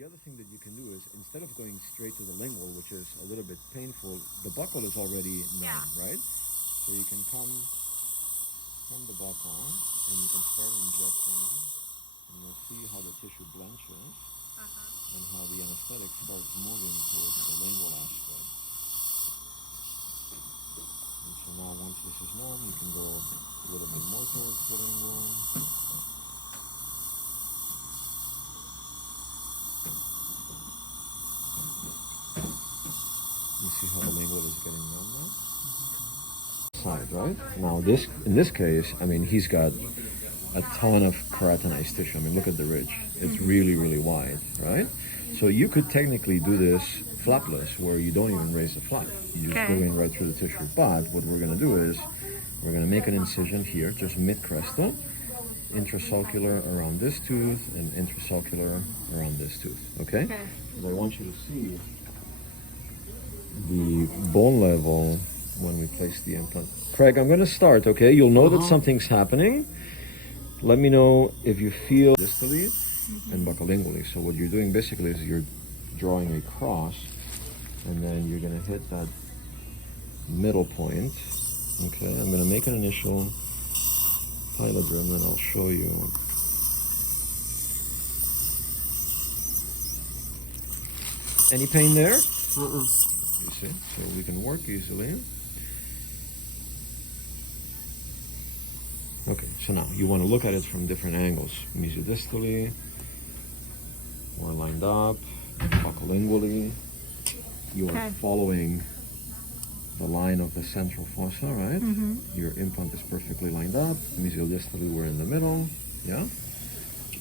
the other thing that you can do is, instead of going straight to the lingual, which is a little bit painful, the buccal is already numb, right? So you can come from the buccal and you can start injecting, and you'll see how the tissue blenches and how the anesthetic starts moving towards the lingual aspect. And so now once this is numb, you can go a little bit more towards the lingual. You see how the lingual is getting numb now? Side, right? Now this, in this case, I mean, he's got a ton of keratinized tissue. I mean, look at the ridge. It's really, really wide, right? So you could technically do this flapless, where you don't even raise the flap. You just go in right through the tissue. But what we're gonna do is, we're gonna make an incision here, just mid-crestal, intracircular around this tooth, and intracircular around this tooth, okay? I want you to see the bone level when we place the implant. Craig, I'm gonna start, okay? You'll know that something's happening. Let me know if you feel distally and buccolingually. So what you're doing basically is you're drawing a cross, and then you're gonna hit that middle point, okay? I'm gonna make an initial pilot drill, and then I'll show you. Any pain there? You see, so we can work easily. Okay, so now you want to look at it from different angles. Mesiodistally, more lined up, buccolingually. You are following the line of the central fossa, right? Your implant is perfectly lined up. Mesiodistally, we're in the middle, yeah?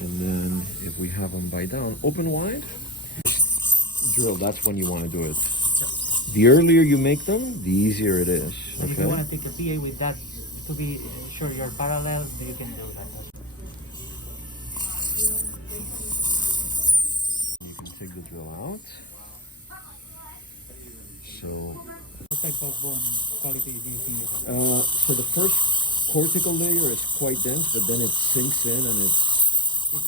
And then if we have them bite down, open wide, drill, that's when you want to do it. The earlier you make them, the easier it is, okay? If you want to take a PA with that, to be sure you're parallel, you can do that. You can take the drill out. So, what type of bone quality do you think you have? so the first cortical layer is quite dense, but then it sinks in and it's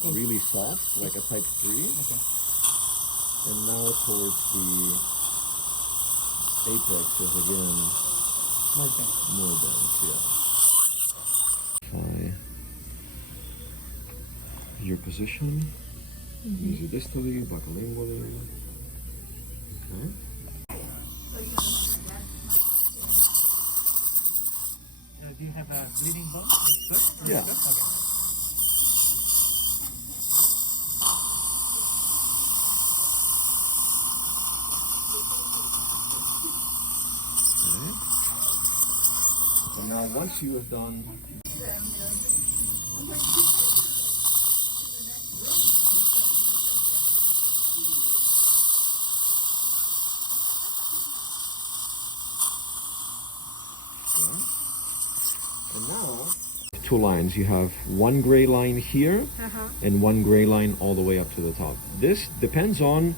really soft, like a type 3. Okay. And now towards the apex is again More dense. more dense, yeah. Your position, mesiodistally, buccolingually. Okay. Do you have a bleeding bone? It's good? Yeah. Good? Okay. So now once you have done and now two lines. You have one gray line here and one gray line all the way up to the top. This depends on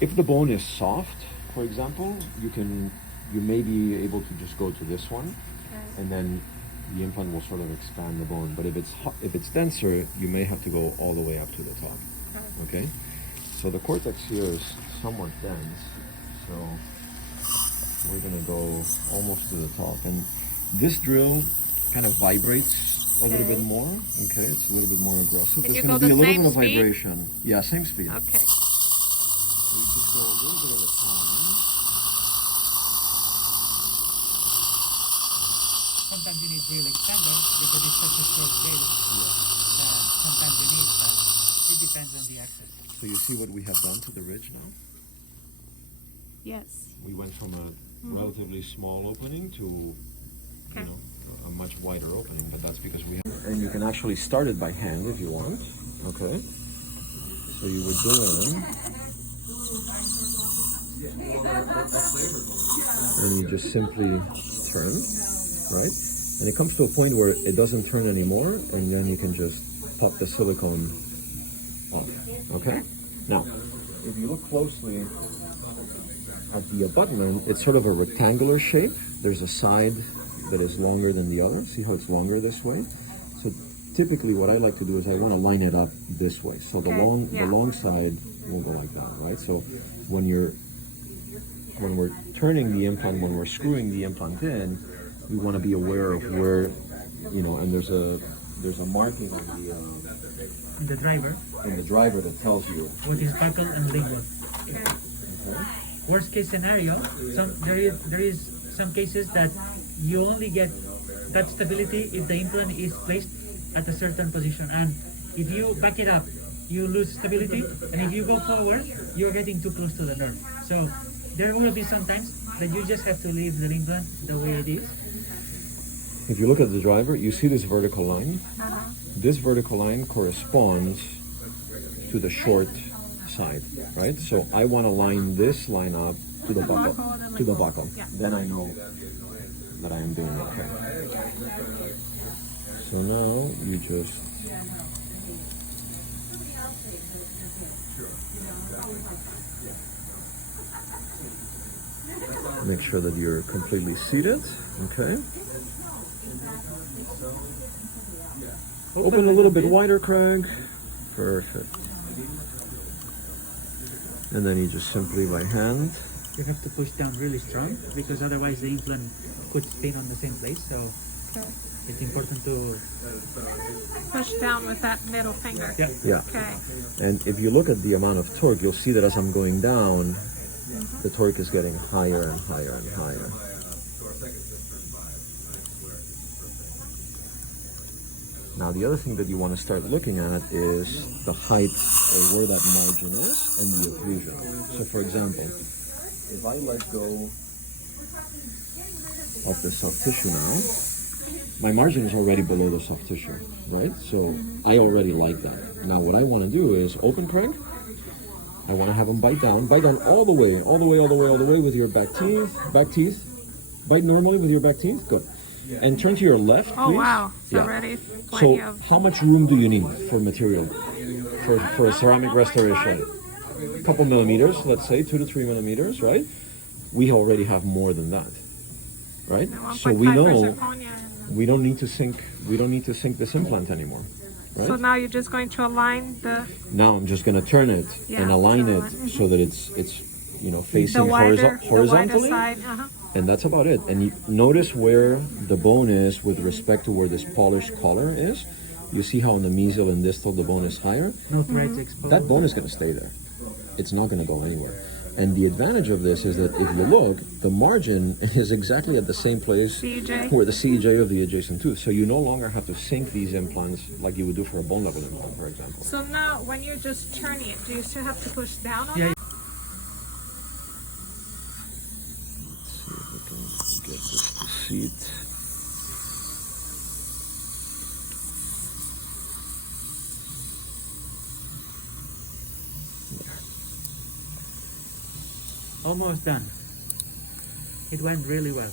if the bone is soft, for example, you may be able to just go to this one, and then the implant will sort of expand the bone. But if it's denser, you may have to go all the way up to the top. Okay? So the cortex here is somewhat dense, so we're gonna go almost to the top. And this drill kind of vibrates a little bit more. Okay, it's a little bit more aggressive. There's gonna be a little bit of vibration. Yeah, same speed. Okay. So you just go a little bit at a time. Sometimes you need drill extender because it's such a short drill. Sometimes you need, but it depends on the access. So you see what we have done to the ridge now? Yes. We went from a relatively small opening to, you know, a much wider opening, but that's because we have... And you can actually start it by hand if you want, okay? So you would do it, and you just simply turn, right? And it comes to a point where it doesn't turn anymore, and then you can just pop the silicone off, okay? Now, if you look closely at the abutment, it's sort of a rectangular shape. There's a side that is longer than the other. See how it's longer this way? So typically what I like to do is I want to line it up this way. So the long side won't go like that, right? So when we're turning the implant, when we're screwing the implant in, we want to be aware of where, and there's a marking on The driver. in the driver that tells you What is buccal and lingual. Okay. Worst case scenario, there is some cases that you only get that stability if the implant is placed at a certain position, and if you back it up, you lose stability, and if you go forward, you're getting too close to the nerve. So there will be some times that you just have to leave the implant the way it is. If you look at the driver, you see this vertical line. This vertical line corresponds to the short side, right? So I want to line this line up to the buckle. Yeah. Then I know that I am doing okay. So now you just make sure that you're completely seated, okay? Open a little bit wider, Craig. Perfect. And then you just simply by hand. You have to push down really strong because otherwise the implant could spin on the same place. So Okay. it's important to Push down with that middle finger. Yeah. Okay. And if you look at the amount of torque, you'll see that as I'm going down, the torque is getting higher and higher and higher. Now the other thing that you want to start looking at is the height or where that margin is and the occlusion. So for example, if I let go of the soft tissue now, my margin is already below the soft tissue, right? So I already like that. Now what I want to do is open, Craig. I want to have them bite down all the way with your back teeth. Bite normally with your back teeth, good. And turn to your left, please. Oh wow, it's Yeah. already plenty So of. how much room do you need for material, for a ceramic restoration? A couple millimeters, let's say 2 to 3 millimeters, right? We already have more than that, right? So we 1.5 know zirconia. we don't need to sink this implant anymore, right? So now you're just going to align the Now I'm just going to turn it and Yeah, align so, it so that it's facing wider horizontally, side. and that's about it. And you notice where the bone is with respect to where this polished collar is. You see how in the mesial and distal the bone is higher? no threads exposed. That bone is going to stay there. It's not going to go anywhere. And the advantage of this is that if you look, the margin is exactly at the same place CEJ. where the CEJ of the adjacent tooth. So you no longer have to sink these implants like you would do for a bone level implant, for example. So now when you're just turning it, do you still have to push down on Yeah. it? Let's see if we can get this to seat. Almost done. It went really well.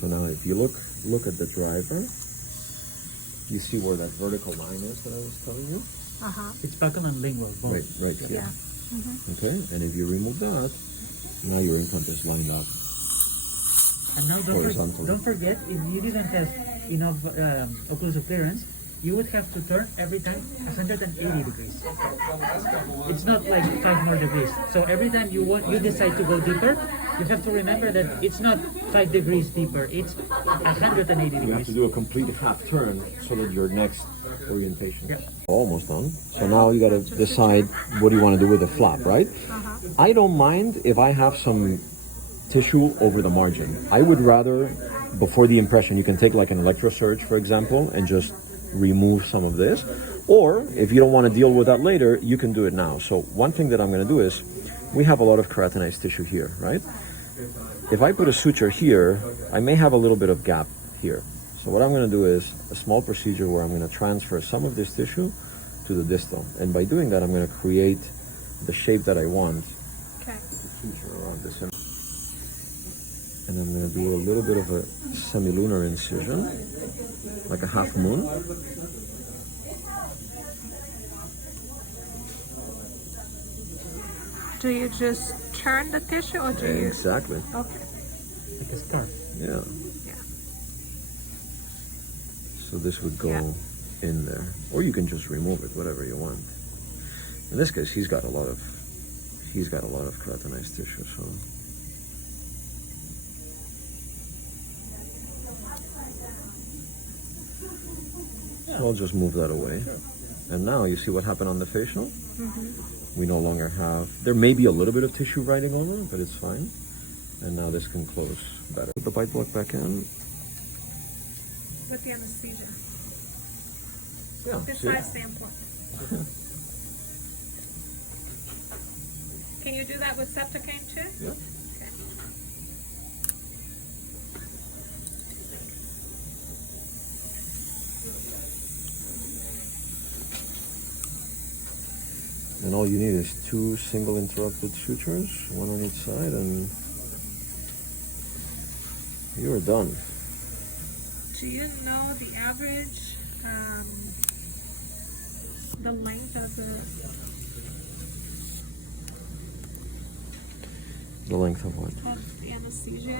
So now if you look at the driver, you see where that vertical line is that I was telling you? It's buccal and lingual both. Right here. Yeah. Okay, and if you remove that, now your implant is lined up. And now Horizontal. don't forget, if you didn't have enough occlusive clearance, you would have to turn every time 180 degrees. It's not like 5 more degrees. So every time you decide to go deeper, you have to remember that it's not 5 degrees deeper, it's 180 You have degrees. to do a complete half turn so that your next orientation. Yep. Almost done. So now you got to decide what do you want to do with the flap, right? I don't mind if I have some tissue over the margin. I would rather, before the impression, you can take like an electrosurge, for example, and just remove some of this. Or if you don't want to deal with that later, you can do it now. So one thing that I'm going to do is, we have a lot of keratinized tissue here, right? If I put a suture here, I may have a little bit of gap here. So what I'm going to do is a small procedure where I'm going to transfer some of this tissue to the distal. And by doing that, I'm going to create the shape that I want. Okay. Suture around this. And I'm going to do a little bit of a semilunar incision, like a half moon. Do you just turn the tissue or do you? Exactly. Okay. Like a scarf. Yeah. So this would go Yeah. in there, or you can just remove it, whatever you want. In this case, he's got a lot of keratinized tissue, so. I'll just move that away. And now you see what happened on the facial? We no longer have, there may be a little bit of tissue writing on it, but it's fine. And now this can close better. Put the bite block back in. With the anesthesia. Yeah, Besides the implant. Can you do that with Septicane too? Yeah. Okay. And all you need is 2 single interrupted sutures, 1 on each side, and you're done. Do you know the average, the length of The length of what? the anesthesia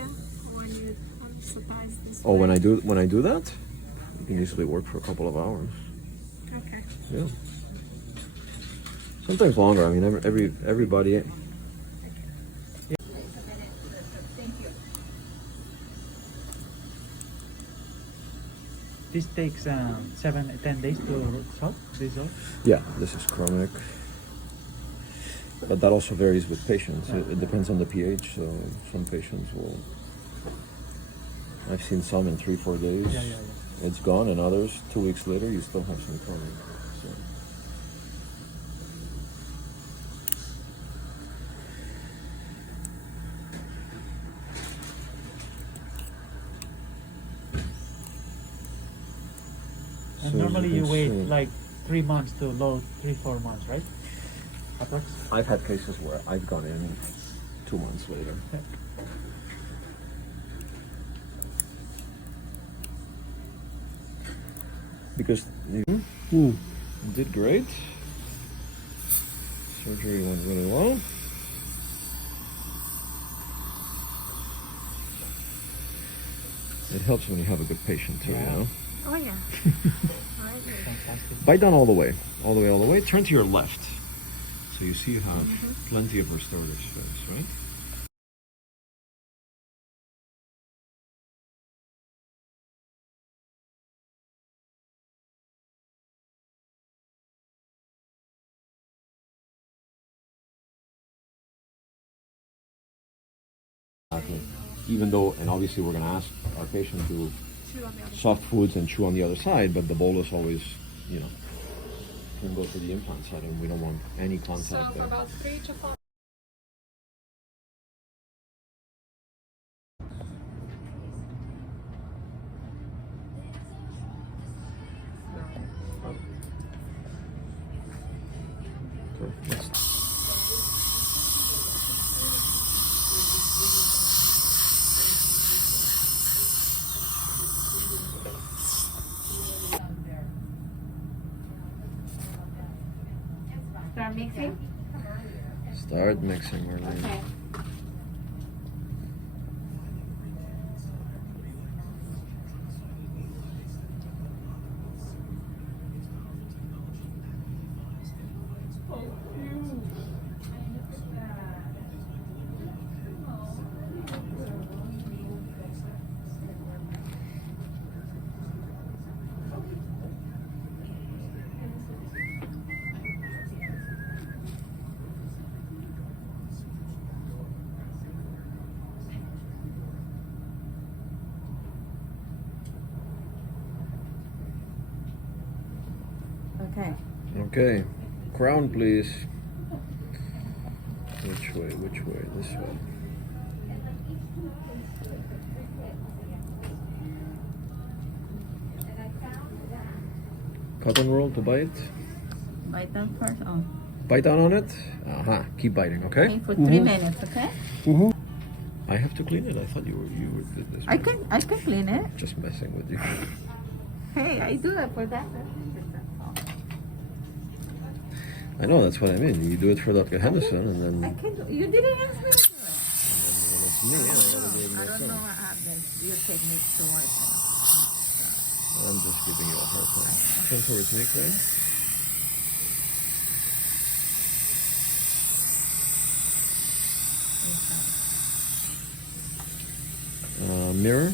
when you anesthetize this? Oh, when way? I do that, you can usually work for a couple of hours. Okay. Yeah. Sometimes longer. I mean, everybody. This takes 7-10 days to resolve. Yeah, this is chronic. But that also varies with patients. It depends on the pH. So some patients will. I've seen some in 3-4 days. Yeah. It's gone, and others 2 weeks later you still have some chronic. So. And So normally you can wait see- like 3 months to load, 3-4 months, right? Approx. I've had cases where I've gone in 2 months later. Yeah. Because you did great. Surgery went really well. It helps when you have a good patient too, you know? Oh yeah. I agree. Fantastic. Bite down all the way. All the way, all the way. Turn to your left. So you see you have plenty of restorative space, right? Exactly. Even though, and obviously we're going to ask our patient to Two on the other soft foods and chew on the other side, but the bolus always, you know, can go to the implant side, and we don't want any So contact for there. about 3 to 4. Okay, let's- Start mixing? Start mixing, Marlene. Okay. Okay. Okay, crown, please. Which way? Which way? This way. Cotton roll to bite. Bite them first. Oh. Bite down on it. Aha. Keep biting. Okay. Okay, for 3 minutes, okay? I have to clean it. I thought you did this. I can clean it. Just messing with you. Hey, I do that for that. I know, that's what I mean. You do it for Dr. Henderson, and then I can do. You didn't ask me to do it. when it's me, I gotta do it I don't know myself. what happens. You take me to work. And I'm just giving you a hard time. Come towards me, right? Mirror.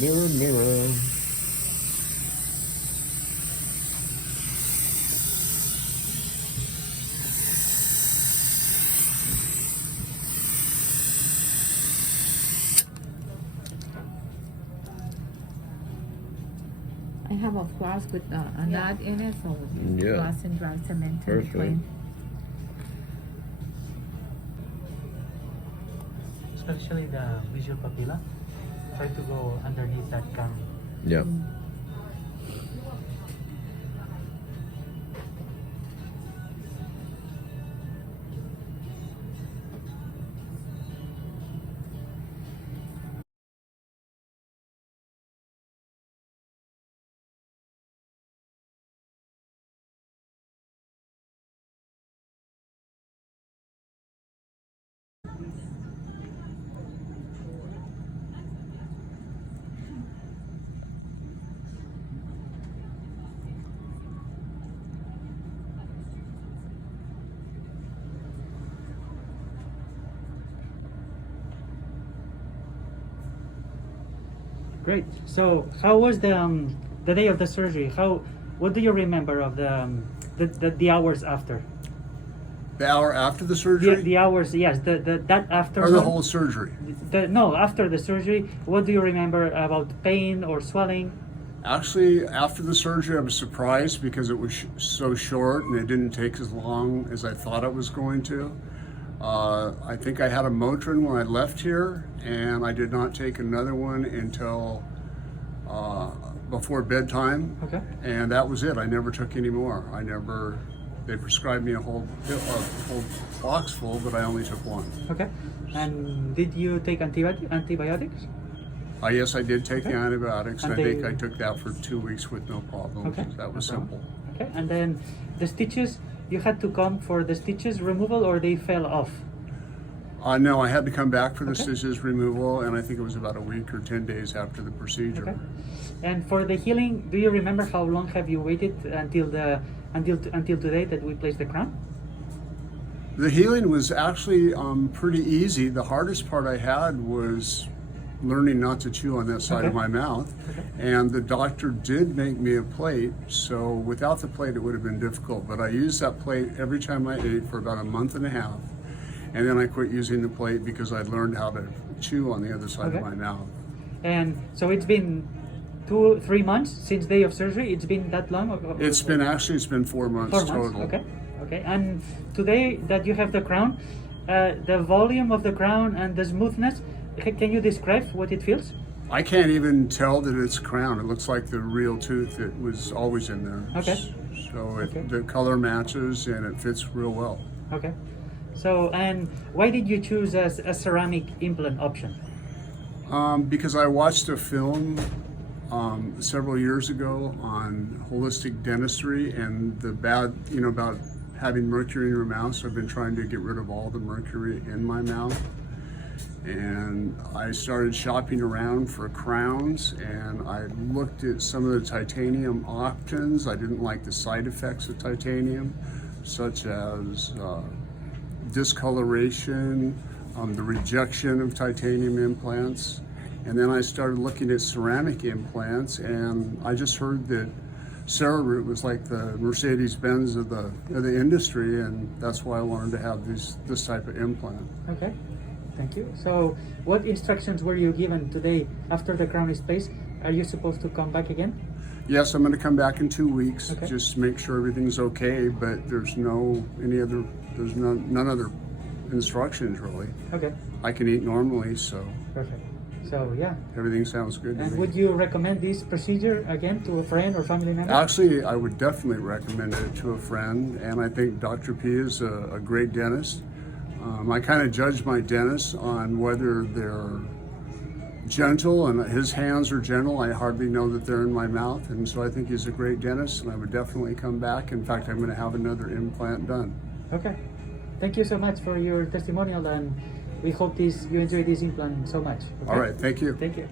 Mirror, mirror. I have a flask with a nut in it, so Yeah. glass and dry cement in Perfect. between. Especially the visual papilla. Try to go underneath that crown. Yeah. Great. So, how was the day of the surgery? What do you remember of the hours after? The hour after the surgery? The hours, yes. That after. Or the whole surgery? No, after the surgery. What do you remember about pain or swelling? Actually, after the surgery, I was surprised because it was so short and it didn't take as long as I thought it was going to. I think I had a Motrin when I left here, and I did not take another one until before bedtime. Okay. And that was it. I never took any more. They prescribed me a whole box full, but I only took one. Okay. And did you take antibiotics? Yes, I did take the antibiotics. And I think I took that for 2 weeks with no problem. Okay. That was No problem. simple. Okay. And then the stitches, you had to come for the stitches removal, or they fell off? No, I had to come back for the Okay. stitches removal, and I think it was about a week or 10 days after the procedure. Okay. And for the healing, do you remember how long have you waited until today that we placed the crown? The healing was actually pretty easy. The hardest part I had was learning not to chew on that side of Okay. my mouth. Okay. And the doctor did make me a plate, so without the plate it would have been difficult. But I used that plate every time I ate for about a month and a half. And then I quit using the plate because I learned how to chew on the other side Okay. of my mouth. And so it's been 2-3 months since day of surgery. It's been that long? It's been 4 months 4 months. total. Okay. Okay. And today that you have the crown, the volume of the crown and the smoothness, can you describe what it feels? I can't even tell that it's crown. It looks like the real tooth that was always in there. Okay. So Okay. the color matches and it fits real well. Okay. So, and why did you choose a ceramic implant option? Because I watched a film several years ago on holistic dentistry and about having mercury in your mouth. So I've been trying to get rid of all the mercury in my mouth. And I started shopping around for crowns, and I looked at some of the titanium options. I didn't like the side effects of titanium, such as discoloration, the rejection of titanium implants. And then I started looking at ceramic implants, and I just heard that CeraRoot was like the Mercedes-Benz of the industry, and that's why I wanted to have this type of implant. Okay. Thank you. So, what instructions were you given today after the crown is placed? Are you supposed to come back again? Yes, I'm going to come back in 2 weeks, Okay. just make sure everything's okay, but there's none other instructions really. Okay. I can eat normally, so Perfect. So, yeah. everything sounds good to And me. would you recommend this procedure again to a friend or family member? Actually, I would definitely recommend it to a friend, and I think Dr. P is a great dentist. I kind of judge my dentists on whether they're gentle, and his hands are gentle. I hardly know that they're in my mouth, and so I think he's a great dentist, and I would definitely come back. In fact, I'm going to have another implant done. Okay. Thank you so much for your testimonial, and we hope you enjoy this implant so much. Okay? All right, thank you. Thank you.